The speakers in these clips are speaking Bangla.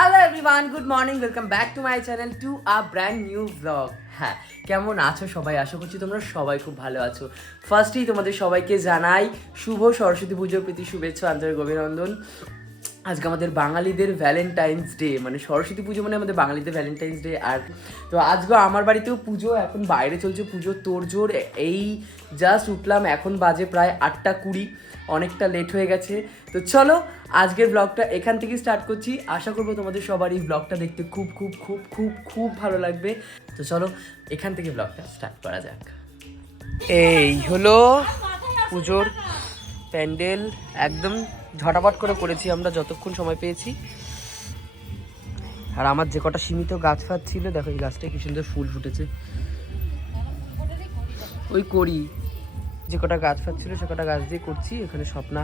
Hello everyone, good morning, welcome back to my channel to a brand new blog. হ্যাঁ, কেমন আছো সবাই? আশা করছি তোমরা সবাই খুব ভালো আছো। ফার্স্টেই তোমাদের সবাইকে জানাই শুভ সরস্বতী পুজোর প্রীতি শুভেচ্ছা, আন্তরিক অভিনন্দন। আজকে আমাদের বাঙালিদের ভ্যালেন্টাইন্স ডে, মানে সরস্বতী পুজো মানে আমাদের বাঙালিদের ভ্যালেন্টাইন্স ডে। আর তো আজকে আমার বাড়িতেও পুজো, এখন বাইরে চলছে পুজোর তোড়জোড়। এই জাস্ট উঠলাম, এখন বাজে প্রায় 8:20, অনেকটা লেট হয়ে গেছে। তো চলো আজকের ব্লগটা এখান থেকে স্টার্ট করছি। আশা করবো তোমাদের সবার এই ব্লগটা দেখতে খুব খুব খুব খুব খুব ভালো লাগবে। তো চলো এখান থেকে ব্লগটা স্টার্ট করা যাক। এই হলো পুজোর প্যান্ডেল, একদম ঝটাপট করে করেছি আমরা যতক্ষণ সময় পেয়েছি। আর আমার যে কটা সীমিত গাছ ফাছ ছিল, দেখো এই গাছটায় কি সুন্দর ফুল ফুটেছে। ওই করি যে কটা গাছ ফাছ ছিল সে কটা গাছ দিয়ে করছি। এখানে স্বপ্না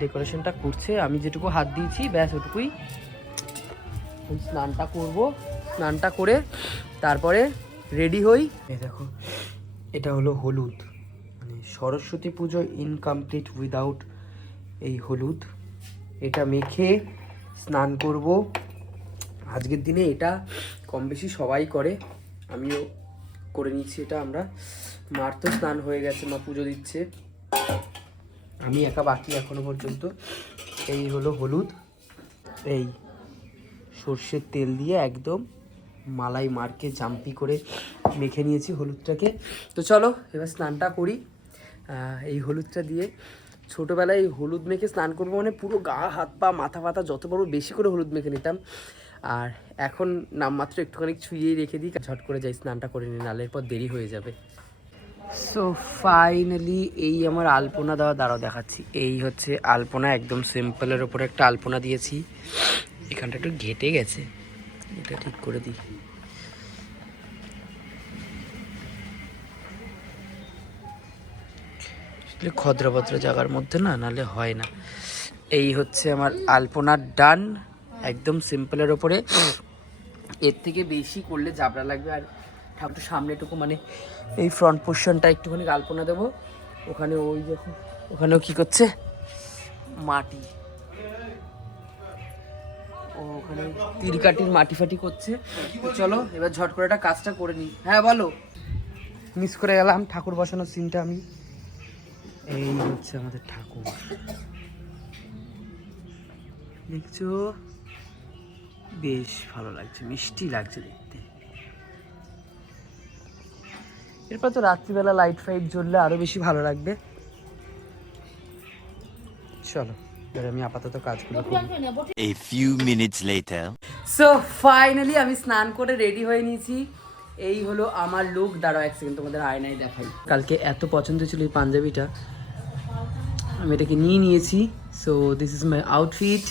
ডেকোরেশনটা করছে, আমি যেটুকু হাত দিয়েছি ব্যাস ওটুকুই। স্নানটা করব, স্নানটা করে তারপরে রেডি হই। এই দেখো, এটা হলো হলুদ, মানে সরস্বতী পুজো ইনকমপ্লিট উইদাউট এই হলুদ। এটা মেখে স্নান করব আজকের দিনে। এটা কম বেশি সবাই করে, আমিও করে নিচ্ছি এটা। আমরা মার তো স্নান হয়ে গেছে, মা পুজো দিচ্ছে, আমি একা বাকি এখনো পর্যন্ত। এই হলো হলুদ, এই সর্ষের তেল দিয়ে একদম মালাই মারকে জাম্পি করে মেখে নিয়েছি হলুদটাকে। তো চলো এবার স্নানটা করি এই হলুদটা দিয়ে। ছোটোবেলায় এই হলুদ মেখে স্নান করবো মানে পুরো গা হাত পা মাথা ফাথা যত পারবো বেশি করে হলুদ মেখে নিতাম। আর এখন নামমাত্র একটুখানি ছুঁয়েই রেখে দিই, ঝট করে যাই স্নানটা করে নিই, নাহলে এরপর দেরি হয়ে যাবে। সো ফাইনালি এই আমার আলপনা দাঁড়াও দেখাচ্ছি। এই হচ্ছে আলপনা, একদম সিম্পলের ওপরে একটা আলপনা দিয়েছি। এখানটা একটু ঘেটে গেছে, এটা ঠিক করে দিই। খদ্রভদ্র জায়গার মধ্যে না, নাহলে হয় না। এই হচ্ছে আমার আলপনার ডান, একদম সিম্পলের ওপরে। এর থেকে বেশি করলে জাবড়া লাগবে। আর ঠাকুরটার সামনেটুকু মানে এই ফ্রন্ট পোর্শনটা একটুখানি আলপনা দেবো। ওখানে ওই দেখো, ওখানেও কি করছে মাটি, ওখানে তিরকাটির মাটি ফাটি করছে। তো চলো এবার ঝট করে একটা কাজটা করে নিই। হ্যাঁ বলো, মিস করে গেলাম ঠাকুর বসানোর সিনটা আমি। এই হচ্ছে আমাদের ঠাকুর, দেখছো বেশ ভালো লাগছে, মিষ্টি লাগছে দেখতে। এরপর তো রাত্রিবেলা লাইট ফাইট জ্বললে আরো বেশি ভালো লাগবে। চলো এবার আমি আপাতত কাজগুলো করি। A few minutes later. So finally আমি স্নান করে রেডি হয়ে নিয়েছি। এই হলো আমার লুক। দাঁড়াও এক সেকেন্ড, তোমাদের আয়নায় দেখাই। কালকে এত পছন্দ ছিল এই পাঞ্জাবিটা, আমি এটাকে নিয়ে নিয়েছি। So this is my outfit,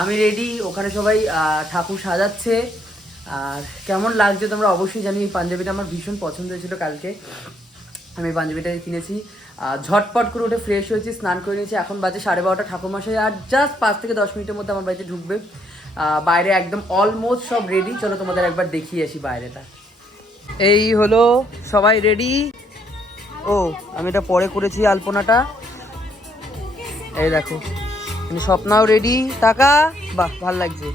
আমি রেডি। ওখানে সবাই ঠাকুর সাজাচ্ছে। আর কেমন লাগছে তোমরা অবশ্যই জানি। এই পাঞ্জাবিটা আমার ভীষণ পছন্দ হয়েছিল কালকে, আমি পাঞ্জাবিটা কিনেছি। ঝটপট করে উঠে ফ্রেশ হয়েছি, স্নান করে নিয়েছি। এখন বাজে 12:30, ঠাকুরমশাই আর জাস্ট 5 থেকে 10 মিনিটের মধ্যে আমার বাড়িতে ঢুকবে। বাইরে একদম অলমোস্ট সব রেডি, চলো তোমাদের একবার দেখিয়ে আসি বাইরেটা। এই হলো সবাই রেডি। ও আমি এটা পরে করেছি আলপনাটা, এই দেখো। স্বপ্নাও রেডি, টাকা বাহ ভাল লাগছে।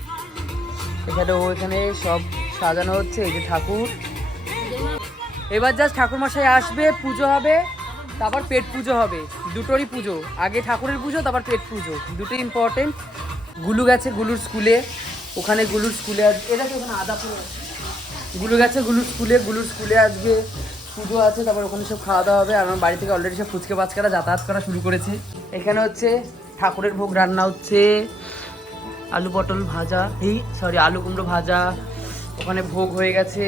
এখানে ওইখানে সব সাজানো হচ্ছে। এই যে ঠাকুর, এবার জাস্ট ঠাকুরমশাই আসবে, পুজো হবে, তারপর পেট পুজো হবে। দুটোরই পুজো, আগে ঠাকুরের পুজো তারপর পেট পুজো, দুটোই ইম্পর্টেন্ট। গুলু গেছে গুলুর স্কুলে, ওখানে গুলুর স্কুলে এটা তো ওখানে আদা পুরো গুলু গেছে গুলুর স্কুলে আজকে পুজো আছে, তারপর ওখানে সব খাওয়া দাওয়া হবে। আর আমার বাড়ি থেকে অলরেডি সব ফুচকে বাচকারা যাতায়াত করা শুরু করেছে। এখানে হচ্ছে ঠাকুরের ভোগ রান্না হচ্ছে, আলু পটল ভাজা, আলু কুমড়ো ভাজা। ওখানে ভোগ হয়ে গেছে,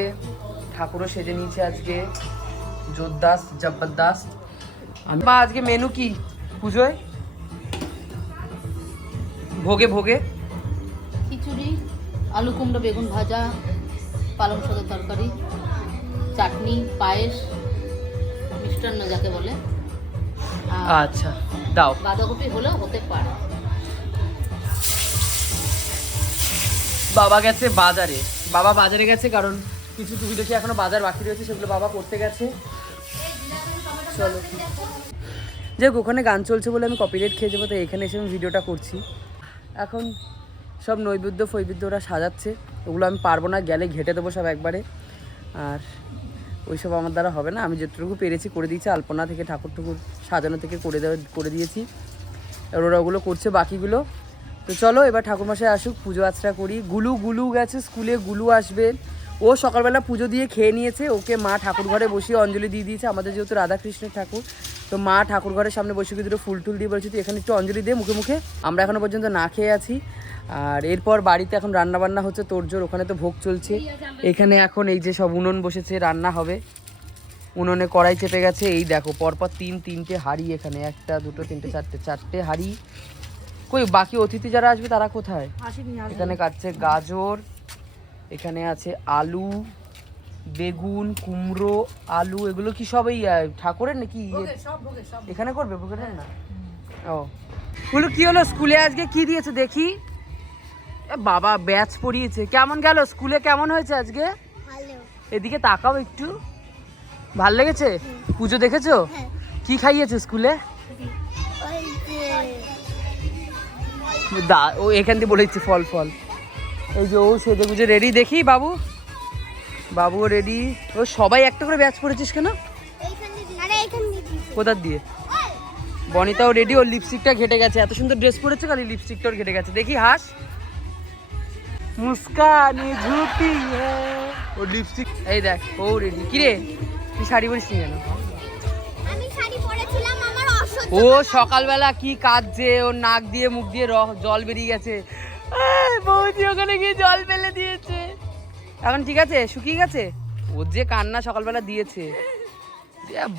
ঠাকুরও সেজে নিয়েছে আজকে জোরদাস জবরদস্ত। মা আজকে মেনু কি পুজোয়? ভোগে ভোগে খিচুড়ি, আলু কুমড়ো বেগুন ভাজা, পালং শাকের তরকারি, চাটনি, পায়েস, মিষ্টান্ন যাকে বলে। আচ্ছা দাও। বাঁধাকপি হলেও হতে পারে। বাবা গেছে বাজারে, বাবা বাজারে গেছে কারণ কিছু টুকিটাকি এখনো বাজার বাকি রয়েছে, সেগুলো বাবা করতে গেছে। চলো যাক, ওখানে গান চলছে বলে আমি কপিরাইট খেয়ে যাবো, তো এখানে এসে আমি ভিডিওটা করছি। এখন সব নৈবেদ্য ফৈবেদ্য ওরা সাজাচ্ছে, ওগুলো আমি পারবো না, গেলে ঘেটে দেবো সব একবারে। আর ওইসব আমার দ্বারা হবে না, আমি যেটুকু পেরেছি করে দিয়েছি, আলপনা থেকে ঠাকুর ঠাকুর সাজানো থেকে করে দিয়েছি। এবার ওরা ওগুলো করছে বাকিগুলো। তো চলো এবার ঠাকুরমশাই আসুক, পুজো আচরা করি। গুলু গেছে স্কুলে, গুলু আসবে। ও সকালবেলা পুজো দিয়ে খেয়ে নিয়েছে, ওকে মা ঠাকুর ঘরে বসিয়ে অঞ্জলি দিয়ে দিয়েছে। আমাদের যেহেতু রাধাকৃষ্ণের ঠাকুর, তো মা ঠাকুর ঘরের সামনে বসে দুটো ফুল টুল দিয়ে বলেছি তুই এখানে একটু অঞ্জলি দে মুখে মুখে। আমরা এখনো পর্যন্ত না খেয়ে আছি। আর এরপর বাড়িতে এখন রান্নাবান্না হচ্ছে তোড়জোড়, ওখানে তো ভোগ চলছে। এখানে এখন এই যে সব উনুন বসেছে, রান্না হবে। উনুনে কড়াই চেপে গেছে, এই দেখো পরপর তিনটে হাঁড়ি, এখানে 1 2 3 4টে হাঁড়ি। কই বাকি অতিথি যারা আসবে তারা কোথায়? এখানে কাটছে গাজর, এখানে আছে আলু, বেগুন, কুমড়ো, আলু, এগুলো কি সব এই ঠাকুরের নাকি এখানে করবে ভোগের না? ও বলো কি হলো স্কুলে আজকে কি দিয়েছে দেখি? বাবা ব্যাচ পড়িয়েছে, কেমন গেল স্কুলে, কেমন হয়েছে আজকে? এদিকে তাকাও একটু, ভাল লেগেছে? পুজো দেখেছো? কি খাইয়েছে স্কুলে? ও এখান দিয়ে বলে দিচ্ছে ফল। এই যে ও সেজে গুজে রেডি, দেখি বাবুও রেডি। ও সবাই একটা করে ব্যাচ পড়েছিস কেন? কোথার দিয়ে? বনিতাও রেডি, ওর লিপস্টিকটা ঘেটে গেছে, এত সুন্দর ড্রেস পরেছে খালি লিপস্টিকটাও ঘেটে গেছে। দেখি হাস, মুস্কানি ঝুঁকি ওর লিপস্টিক। এই দেখ ও রেডি। কিরে তুই শাড়ি পরিস নি কেন? ও সকালবেলা কি কাঁদছে, ওর নাক দিয়ে মুখ দিয়ে জল বেরিয়ে গেছে, বৌদি ওখানে গিয়ে জল ফেলে দিয়েছে। এখন ঠিক আছে, শুকিয়ে গেছে। ওর যে কান্না সকালবেলা দিয়েছে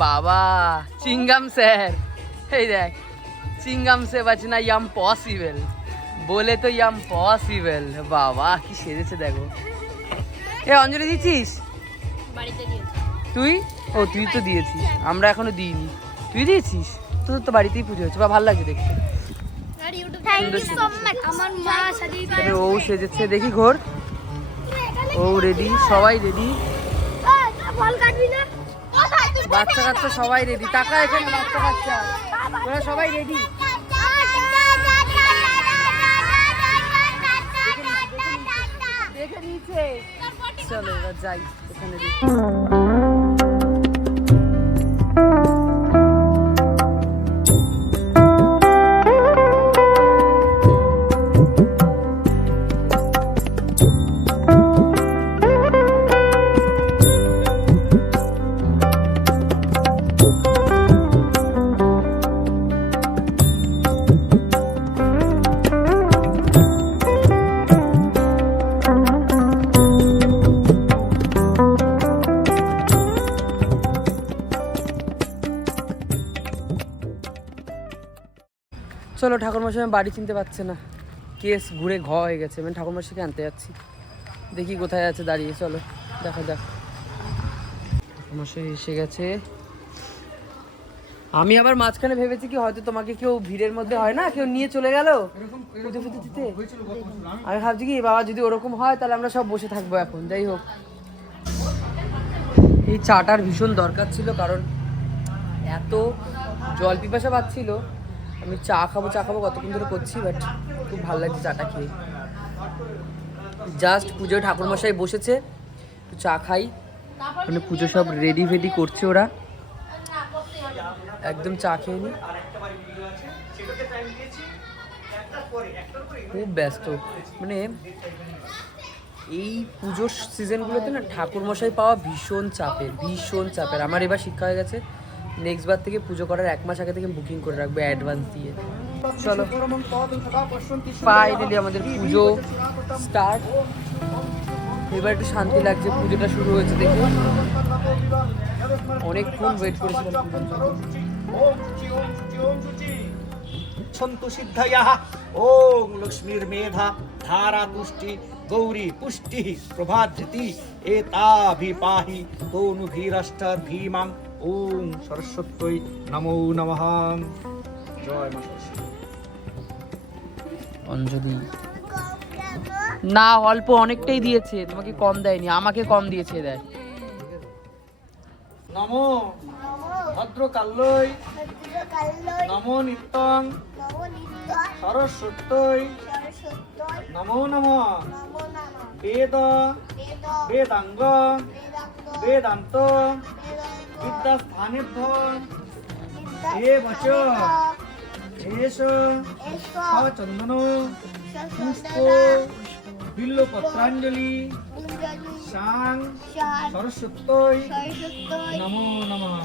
বাবা। চিংগাম স্যার, এই দেখ চিংগাম সে বাঁচনা ইয়াম পসিবল বলে তো ইয়াম পসিবল। বাবা কি সেজেছে দেখো। এ অঞ্জলি দিচ্ছিস? তুই তো দিয়েছিস, আমরা এখনো দিইনি। তুই দিয়েছিস? তোর তো বাড়িতেই পুজো হচ্ছে, বা ভালো লাগছে দেখতে। ও সেজেছে, দেখি ঘোর। ও রেডি, সবাই রেডি, বাচ্চা কাচ্চা সবাই রেডি। টাকা এখানে বাচ্চা কাচ্চা ওরা সবাই রেডি। দেখে নিচ্ছে, চলো এবার যাই ওখানে দেখি। চলো, ঠাকুরমশাই বাড়ি চিনতে পারছে না, কেস ঘুরে হয়ে গেছে। মানে ঠাকুরমশাইকে আনতে যাচ্ছি, দেখি কোথায় আছে দাঁড়িয়ে। চলো দেখা যাক। ঠাকুরমশাই এসে গেছে। আমি আবার মাঝখানে ভেবেছি কি হয়তো তোমাকে কেউ ভিড়ের মধ্যে হয় না, কেউ নিয়ে চলে গেল পুজো ফুজো দিতে। আমি ভাবছি কি বাবা যদি ওরকম হয় তাহলে আমরা সব বসে থাকবো এখন। যাই হোক, এই চাটার ভীষণ দরকার ছিল, কারণ এত জল পিপাসা পাচ্ছিল। আমি চা খাবো কতক্ষণ ধরে করছি, বাট খুব ভালো লাগছে চাটা খেয়ে। জাস্ট পুজোয় ঠাকুরমশাই বসেছে, চা খাই। মানে পুজো সব রেডি ফেডি করছে ওরা, একদম চা খেয়ে নি। খুব ব্যস্ত, মানে এই পুজোর সিজনগুলোতে না ঠাকুরমশাই পাওয়া ভীষণ চাপের। আমার এবার শিক্ষা হয়ে গেছে, নেক্সট বার থেকে পুজো করার 1 মাস আগে থেকে বুকিং করে রাখবো অ্যাডভান্স দিয়ে। চলো ফাইনালি আমাদের পুজো স্টার্ট। এবার একটু শান্তি লাগছে, পুজোটা শুরু হয়েছে দেখে। অনেকক্ষণ ওয়েট করেছিলাম। সন্তু সিদ্ধয়াঃ ওং লক্ষ্মীর মেধা ধারা তুষ্টি গৌরী পুষ্টি প্রভাধৃতি এতাভিপাহি তনুভিরাষ্টাভিমাং ওং সরস্বত্যৈ নমো নমঃ। জয় মা সরস্বতী। অঞ্জলি না, অল্প অনেকটাই দিয়েছে, তোমাকে কম দেয়নি, আমাকে কম দিয়েছে। দেয় নমো ভদ্রকাল্যৈ নমো নিত্যং সরস্বত্যৈ নমো নমঃ বেদ বেদাঙ্গ বেদান্ত বিদ্যাস্থানেভ্য এবচ এষ চন্দন পুষ্প বিল্লপত্রাঞ্জলি শাং সরস্বত্যই নমো নমঃ।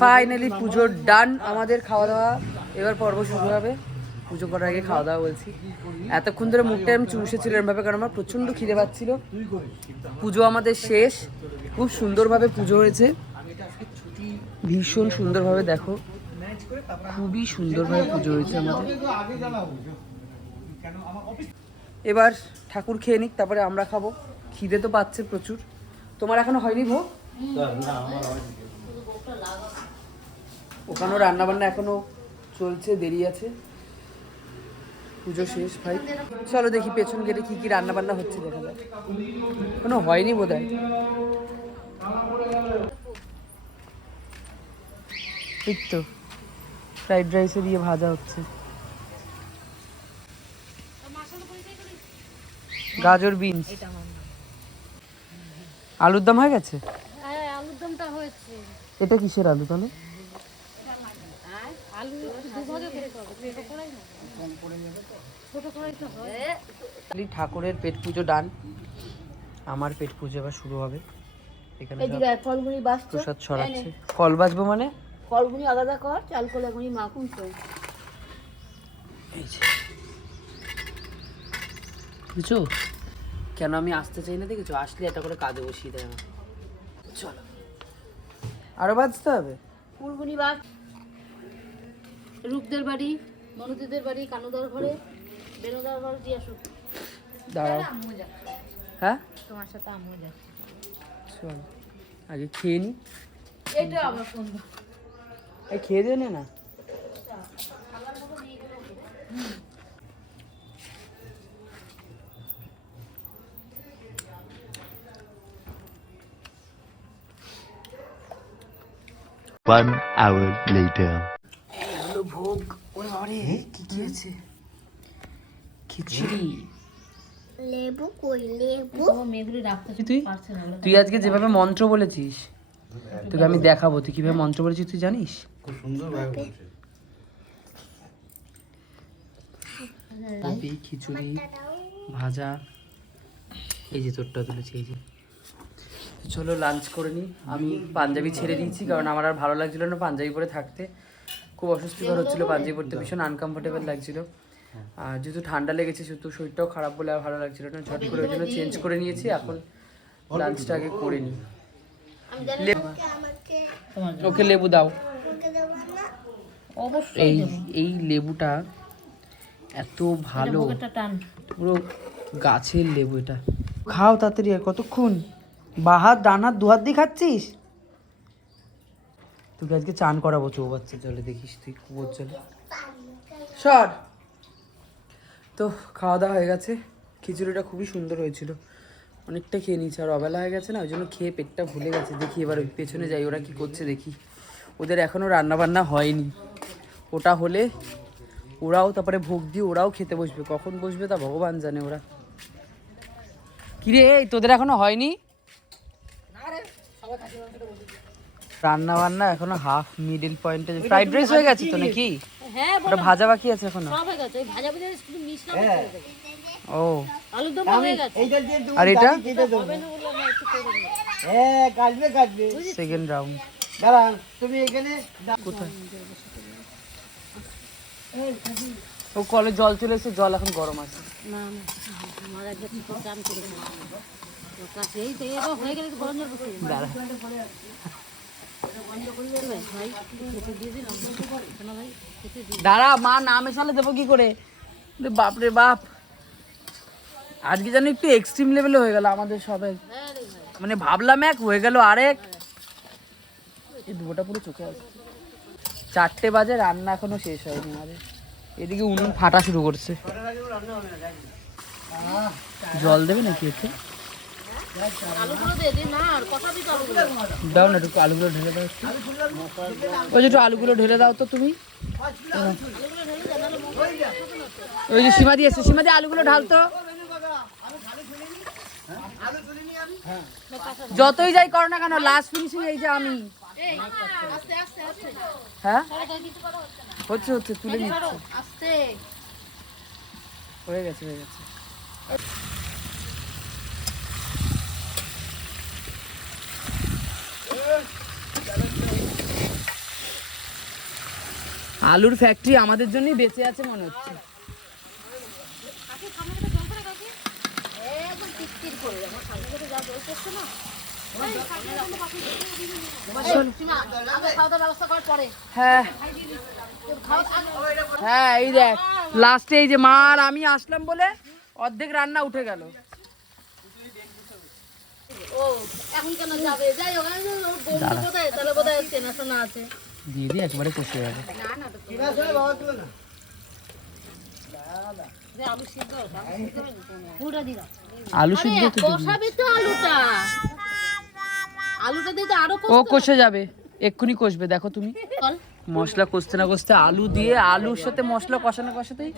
ফাইনালি পুজোর ডান, আমাদের খাওয়া দাওয়া এবার পর্ব শুরু হবে। পুজো করার আগে খাওয়া দাওয়া বলছি, এতক্ষণ ধরে মুখটা আমি চুষেছিল এরমভাবে, কারণ আমার প্রচণ্ড খিদে পাচ্ছিল। পুজো আমাদের শেষ, খুব সুন্দরভাবে পুজো হয়েছে, ভীষণ সুন্দরভাবে, দেখো খুবই সুন্দরভাবে পুজো হয়েছে আমাদের। এবার ঠাকুর খেয়ে নিক, তারপরে আমরা খাবো। খিদে তো পাচ্ছে প্রচুর। তোমার এখনো হয়নি ভোগ? ওখানেও রান্না বান্না এখনো চলছে, দেরি আছে, পুজো শেষ ভাই। চলো দেখি পেছন গেটে কি কি রান্না বান্না হচ্ছে, দেখা যাক। এখনো হয়নি বোধহয়। ঠিক তো, ফ্রাইড রাইসে দিয়ে ভাজা হচ্ছে, গাজর বিনস। আলুর দম হয়ে গেছে? হ্যাঁ, আলুর দমটা হয়েছে। এটা কিসের আলু তাহলে? আলু দুভাগে করে করব, ছোট করাই না, ছোট করাই তো হয়। ঠাকুরের পেট পুজো ডান, আমার পেট পুজো এবার শুরু হবে। এখানে ফলগুনি বাস প্রসাদ ছড়াচ্ছে। ফল বাজবো মানে? ফলগুনি আলাদা কর, চাল কোলা গুনি মাখুন তো। এই যে বুঝছো কেন আমি আসতে চাই না, দেখেছো? আসলে একটা করে কাজে বসিয়ে দেয় আমার। চলো আরো বাজতে হবে। ফুলগুনি বাস রূপদের বাড়ি, মনুদিদের বাড়ি, কানুদার ঘরে, বেনুদার ঘরে দিয়ে আসুক। দাঁড়াও, হ্যাঁ তোমার সাথে আমিও যাচ্ছি। চল আগে খেয়ে নি। এটা আবার কোন এই খেয়ে দে না। One hour later. হলো ভোগ। ওরে বাবারে, কি কি আছে? খিচুড়ি, লেবু কই লেবু মেয়েগুলি রাখতে তুই পারছে না। তুই আজকে যেভাবে মন্ত্র বলেছিস, তোকে আমি দেখাবো তুই কিভাবে মন্ত্র বলেছিস, তুই জানিস? কপি, খিচুড়ি, ভাজা, এই যে তোরটা তুলেছি, এই যে। চলো লাঞ্চ করে নিই। আমি পাঞ্জাবি ছেড়ে দিয়েছি, কারণ আমার আর ভালো লাগছিল না পাঞ্জাবি পরে থাকতে, খুব অস্বস্তিকর হচ্ছিল পাঞ্জাবি পরতে, ভীষণ আনকমফোর্টেবল লাগছিল। আর যেহেতু ঠান্ডা লেগেছে, সেহেতু শরীরটাও খারাপ বলে আর ভালো লাগছিল না, ঝট করে ওই জন্য চেঞ্জ করে নিয়েছি। এখন লাঞ্চটা আগে করে নিই। ওকে লেবু দাও। অবশ্যই এই লেবুটা এত ভালো, টান। পুরো গাছের লেবু এটা। খাও তাড়াতাড়ি, আর কতক্ষণ? বাহাত ডান হাত দু হাত দিয়ে খাচ্ছিস? তোকে আজকে চান করাবো চৌবাচ্চা জলে, দেখিস তুই কুয়োর জলে। সর। তো খাওয়া দাওয়া হয়ে গেছে, খিচুড়িটা খুবই সুন্দর হয়েছিল, অনেকটা খেয়ে নিয়েছি। আর অবেলা হয়ে গেছে না, ওই জন্য খেয়ে পেটটা ভুলে গেছে। দেখি এবার ওই পেছনে যাই, ওরা কি করছে দেখি। ওদের এখনও রান্নাবান্না হয়নি, ওটা হলে ওরাও তারপরে ভোগ দিয়ে ওরাও খেতে বসবে। কখন বসবে তা ভগবান জানে। ওরা কিরে, এই তোদের এখনো হয়নি রান্না বান্না? এখনো হাফ মিডল পয়েন্টে। ফ্রাইড রাইস হয়ে গেছে তো নাকি? হ্যাঁ, ওটা ভাজা বাকি আছে এখনো? সব হয়ে গেছে, ওই ভাজা ভাজা শুধু মিশলাম। ও, আলুর দম হয়ে গেছে। আর এটা হবে না বলে আমরা একটু করে নিই। হ্যাঁ, কাটবে সেকেন্ড রাউন্ড। দাঁড়ান, তুমি এখানে কোথায়? ও কলে জল চলে এসে, জল এখন গরম আছে। না না, আমার একবার চান করে এই তো এবার হয়ে গেলে গরম জল বসে দাঁড়া ভাই খেতে দিয়ে দিলাম শোনা ভাই খেতে দিয়ে দাঁড়া, মা না মেশালে দেবো কি করে? বাপরে বাপ, আজকে যেন একটু এক্সট্রিম লেভেলে হয়ে গেল আমাদের সবাই। মানে ভাবলাম এক, হয়ে গেল আরেক। এই দুটোটা পুরো চোখে আছে। 4টে বাজে, রান্না এখনো শেষ হয়নি আমাদের। এদিকে উনুন ফাটা শুরু করছে। জল দেবে নাকি এতে? আলুগুলো দিয়ে দিন না, আর কথা দিতে আলুগুলো দাও না, একটু আলুগুলো ঢেলে দাও একটু। ওই যে একটু আলুগুলো ঢেলে দাও তো তুমি। ওই যে সীমা দিয়ে এসছে, সীমা দিয়ে আলুগুলো ঢালতো। যতই যাই করো না কেন, লাস্ট ফিনিশিং এই যে আমি। আস্তে আস্তে আস্তে হ্যাঁ তাড়াতাড়ি কিছু করো হচ্ছে না হচ্ছে হচ্ছে, তুলে নিচ্ছে। আস্তে হয়ে গেছে হয়ে গেছে। আলুর ফ্যাক্টরি আমাদের জন্যই বেঁচে আছে মনে হচ্ছে। কাকি সামনে থেকে জল করে কাকি একদম টিকটিক করে আমার সামনে থেকে যা জল পড়ছে না খাওয়া ব্যবস্থা করার পরে হ্যাঁ হ্যাঁ, এই দেখ লাস্টে এই যে মা আর আমি আসলাম বলে অর্ধেক রান্না উঠে গেল। ও এখন কেন যাবে? যাই হোক বন্ধু কোথায়, তাহলে বোধহয় চেনাশোনা আছে। দিয়ে দিয়ে একবারে কষে যাবে। আলু সিদ্ধ পুরো দিলাম। আলু সিদ্ধ তো দিবি। কষাবি তো আলুটা, আলুটা দিয়ে তো আরো ও কষে যাবে, এক্ষুনি কষবে। দেখো তুমি কল মশলা কষতে না কষতে আলু দিয়ে, আলুর সাথে মশলা কষানো কষাতেই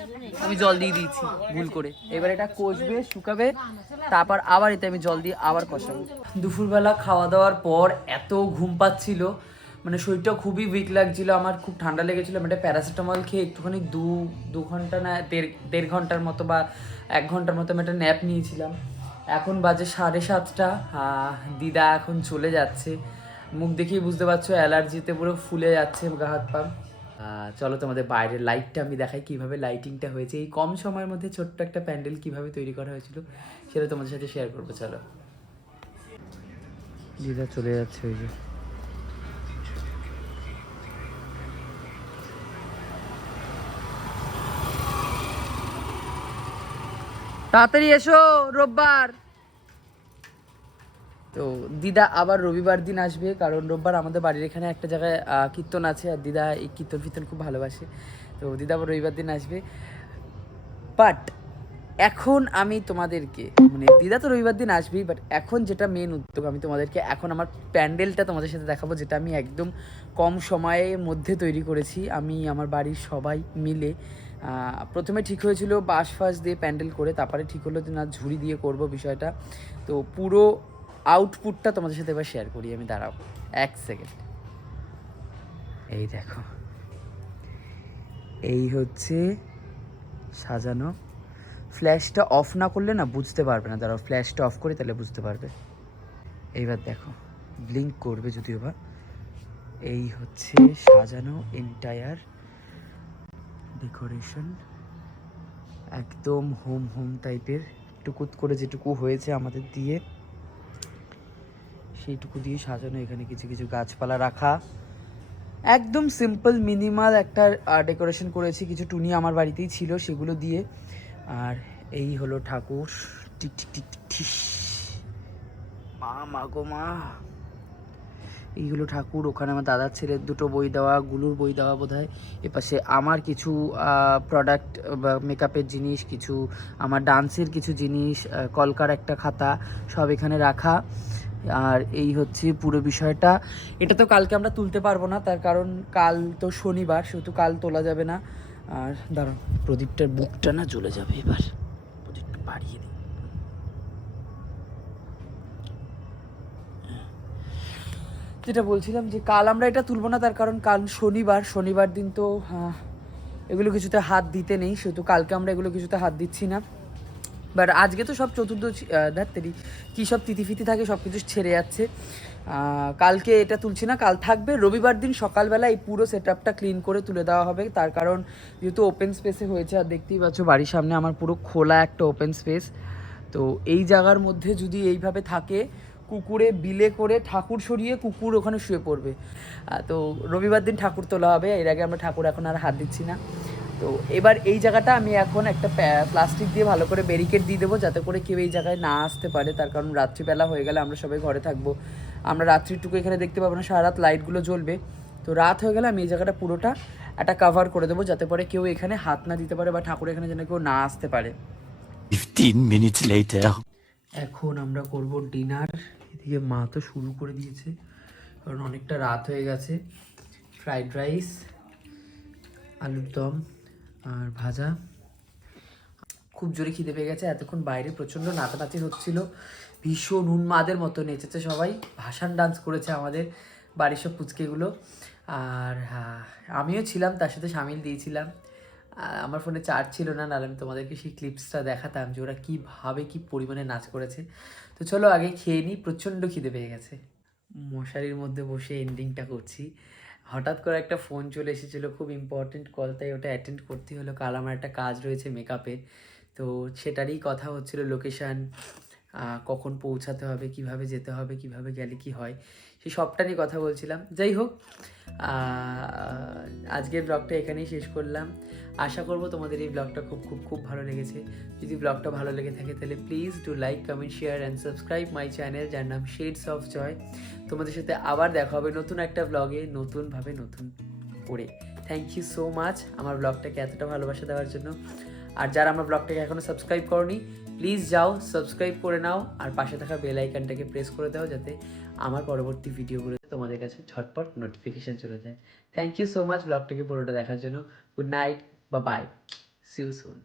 আমি জল দিয়ে দিয়েছি ভুল করে। এবার এটা কষবে, শুকাবে, তারপর আবার এতে আমি জল দিয়ে আবার কষাবো। দুপুরবেলা খাওয়া দাওয়ার পর এত ঘুম পাচ্ছিল, মানে শরীরটা খুবই উইক লাগছিল আমার, খুব ঠান্ডা লেগেছিল। আমি একটা প্যারাসিটামল খেয়ে একটুখানি দু ঘন্টা না দেড় ঘন্টার মতো বা 1 ঘন্টার মতো আমি একটা ন্যাপ নিয়েছিলাম। এখন বাজে 7:30। দিদা এখন চলে যাচ্ছে। মুখ দেখেই বুঝতে পারছো অ্যালার্জিতে পুরো ফুলে যাচ্ছে গা হাত পা। চলো তোমাদের বাইরের লাইটটা আমি দেখাই, কিভাবে লাইটিংটা হয়েছে। এই কম সময়ের মধ্যে ছোট্ট একটা প্যান্ডেল কিভাবে তৈরি করা হয়েছিল সেটা তোমাদের সাথে শেয়ার করবো। চলো, দিদা চলে যাচ্ছে ওই যে। তাড়াতাড়ি এসো, রোববার। তো দিদা আবার রবিবার দিন আসবে, কারণ রোববার আমাদের বাড়ির এখানে একটা জায়গায় কীর্তন আছে, আর দিদা এই কীর্তন খুব ভালোবাসে। তো দিদা আবার রবিবার দিন আসবে। বাট এখন আমি তোমাদেরকে, মানে দিদা তো রবিবার দিন আসবেই, বাট এখন যেটা মেন উদ্যোগ, আমি তোমাদেরকে এখন আমার প্যান্ডেলটা তোমাদের সাথে দেখাবো, যেটা আমি একদম কম সময়ের মধ্যে তৈরি করেছি। আমি আমার বাড়ির সবাই মিলে প্রথমে ঠিক হয়েছিল বাঁশ ফাঁস দিয়ে প্যান্ডেল করে, তারপরে ঠিক হলো যে না ঝুড়ি দিয়ে করব বিষয়টা। তো পুরো আউটপুটটা তোমাদের সাথে এবার শেয়ার করি আমি, দাঁড়াও 1 সেকেন্ড। এই দেখো, এই হচ্ছে সাজানো। ফ্ল্যাশটা অফ না করলে না বুঝতে পারবে না, দাঁড়াও ফ্ল্যাশটা অফ করি তাহলে বুঝতে পারবে। এইবার দেখো ব্লিঙ্ক করবে যদিও বা। এই হচ্ছে সাজানো এন্টায়ার ডেকোরেশন, একদম হোম টাইপের। টুকুত করে যেটুকু হয়েছে আমাদের দিয়ে সেইটুকু দিয়ে সাজানো। এখানে কিছু কিছু গাছপালা রাখা, একদম সিম্পল মিনিমাল একটা ডেকোরেশন করেছি। কিছু টুনি আমার বাড়িতেই ছিল সেগুলো দিয়ে। আর এই হলো ঠাকুর, টিক টিক টিক টিক ঠিস, মা গো মা। এই হলো ঠাকুর। ওখানে আমার দাদার ছেলের 2টো বই দেওয়া, গুলুর বই দেওয়া বোধহয়। এপাশে আমার কিছু প্রোডাক্ট বা মেকআপের জিনিস, কিছু আমার ডান্সের কিছু জিনিস, কলকার একটা খাতা, সব এখানে রাখা। আর এই হচ্ছে পুরো বিষয়টা। এটা তো কালকে আমরা তুলতে পারবো না, তার কারণ কাল তো শনিবার, সেহেতু কাল তোলা যাবে না। আর দাঁড়ান, প্রদীপটার বুকটা না জ্বলে যাবে, এবার প্রদীপটা বাড়িয়ে দিই। যেটা বলছিলাম যে কাল আমরা এটা তুলবো না, তার কারণ কাল শনিবার দিন তো এগুলো কিছুতে হাত দিতে নেই, সেহেতু কালকে আমরা এগুলো কিছুতে হাত দিচ্ছি না। বাট আজকে তো সব চতুর্দশী, ধাত্তেরি কী সব তিথিফিতি থাকে সব কিছু ছেড়ে যাচ্ছে। কালকে এটা তুলছি না, কাল থাকবে। রবিবার দিন সকালবেলা এই পুরো সেট আপটা ক্লিন করে তুলে দেওয়া হবে, তার কারণ যেহেতু ওপেন স্পেসে হয়েছে। আর দেখতেই পাচ্ছ বাড়ির সামনে আমার পুরো খোলা একটা ওপেন স্পেস। তো এই জায়গার মধ্যে যদি এইভাবে থাকে, কুকুরে বিলে করে ঠাকুর সরিয়ে কুকুর ওখানে শুয়ে পড়বে। তো রবিবার দিন ঠাকুর তোলা হবে, এর আগে আমরা ঠাকুর এখন আর হাত দিচ্ছি না। তো এবার এই জায়গাটা আমি এখন একটা প্লাস্টিক দিয়ে ভালো করে ব্যারিকেড দিয়ে দেবো, যাতে করে কেউ এই জায়গায় না আসতে পারে। তার কারণ রাত্রিবেলা হয়ে গেলে আমরা সবাই ঘরে থাকবো, আমরা রাত্রিটুকু এখানে দেখতে পাবো না, সারা রাত লাইটগুলো জ্বলবে। তো রাত হয়ে গেলে আমি এই জায়গাটা পুরোটা একটা কভার করে দেবো, যাতে করে কেউ এখানে হাত না দিতে পারে বা ঠাকুর এখানে যেন কেউ না আসতে পারে। 15 minutes later. এখন আমরা করব ডিনার। এদিকে মা তো শুরু করে দিয়েছে, কারণ অনেকটা রাত হয়ে গেছে। ফ্রাইড রাইস, আলুর দম আর ভাজা। খুব জোরে খিদে পেয়ে গেছে, এতক্ষণ বাইরে প্রচণ্ড নাচানাচি হচ্ছিল, ভীষণ উন্মাদের মতো নেচেছে সবাই, ভাসান ডান্স করেছে আমাদের বাড়ির সব পুচকেগুলো। আর আমিও ছিলাম, তার সাথে সামিল দিয়েছিলাম। আমার ফোনে চার্জ ছিল না, নাহলে আমি তোমাদেরকে সেই ক্লিপসটা দেখাতাম যে ওরা কীভাবে কী পরিমাণে নাচ করেছে। তো চলো আগে খেয়ে নিই, প্রচণ্ড খিদে পেয়ে গেছে। মশারির মধ্যে বসে এন্ডিংটা করছি। হঠাৎ করে একটা ফোন চলে এসেছিলো, খুব ইম্পর্টেন্ট কল, তাই ওটা অ্যাটেন্ড করতে হলো। কাল আমার একটা কাজ রয়েছে মেকআপের, তো সেটারই কথা হচ্ছিল, লোকেশান কখন পৌঁছাতে হবে, কিভাবে যেতে হবে, কিভাবে গেলে কি হয়, সেই সবটা নিয়ে কথা বলছিলাম। যাই হোক, আজকের ব্লগটা এখানেই শেষ করলাম। আশা করব তোমাদের এই ব্লগটা খুব খুব খুব ভালো লেগেছে। যদি ব্লগটা ভালো লেগে থাকে তাহলে please do like, comment, share and subscribe my channel, যার নাম শেডস অফ জয়। তোমাদের সাথে আবার দেখা হবে নতুন একটা ব্লগে, নতুনভাবে নতুন করে। থ্যাংক ইউ সো মাচ আমার ব্লগটাকে এতটা ভালোবাসা দেওয়ার জন্য। আর যারা আমার ব্লগটাকে এখনও সাবস্ক্রাইব করনি, প্লিজ যাও সাবস্ক্রাইব করে নাও, আর পাশে থাকা বেল আইকনটাকে প্রেস করে দাও, যাতে আমার পরবর্তী ভিডিওগুলো তোমাদের কাছে ঝটপট নোটিফিকেশান চলে যায়। থ্যাংক ইউ সো মাচ ব্লগটাকে পুরোটা দেখার জন্য। গুড নাইট, বা বাই, সি ইউ সুন।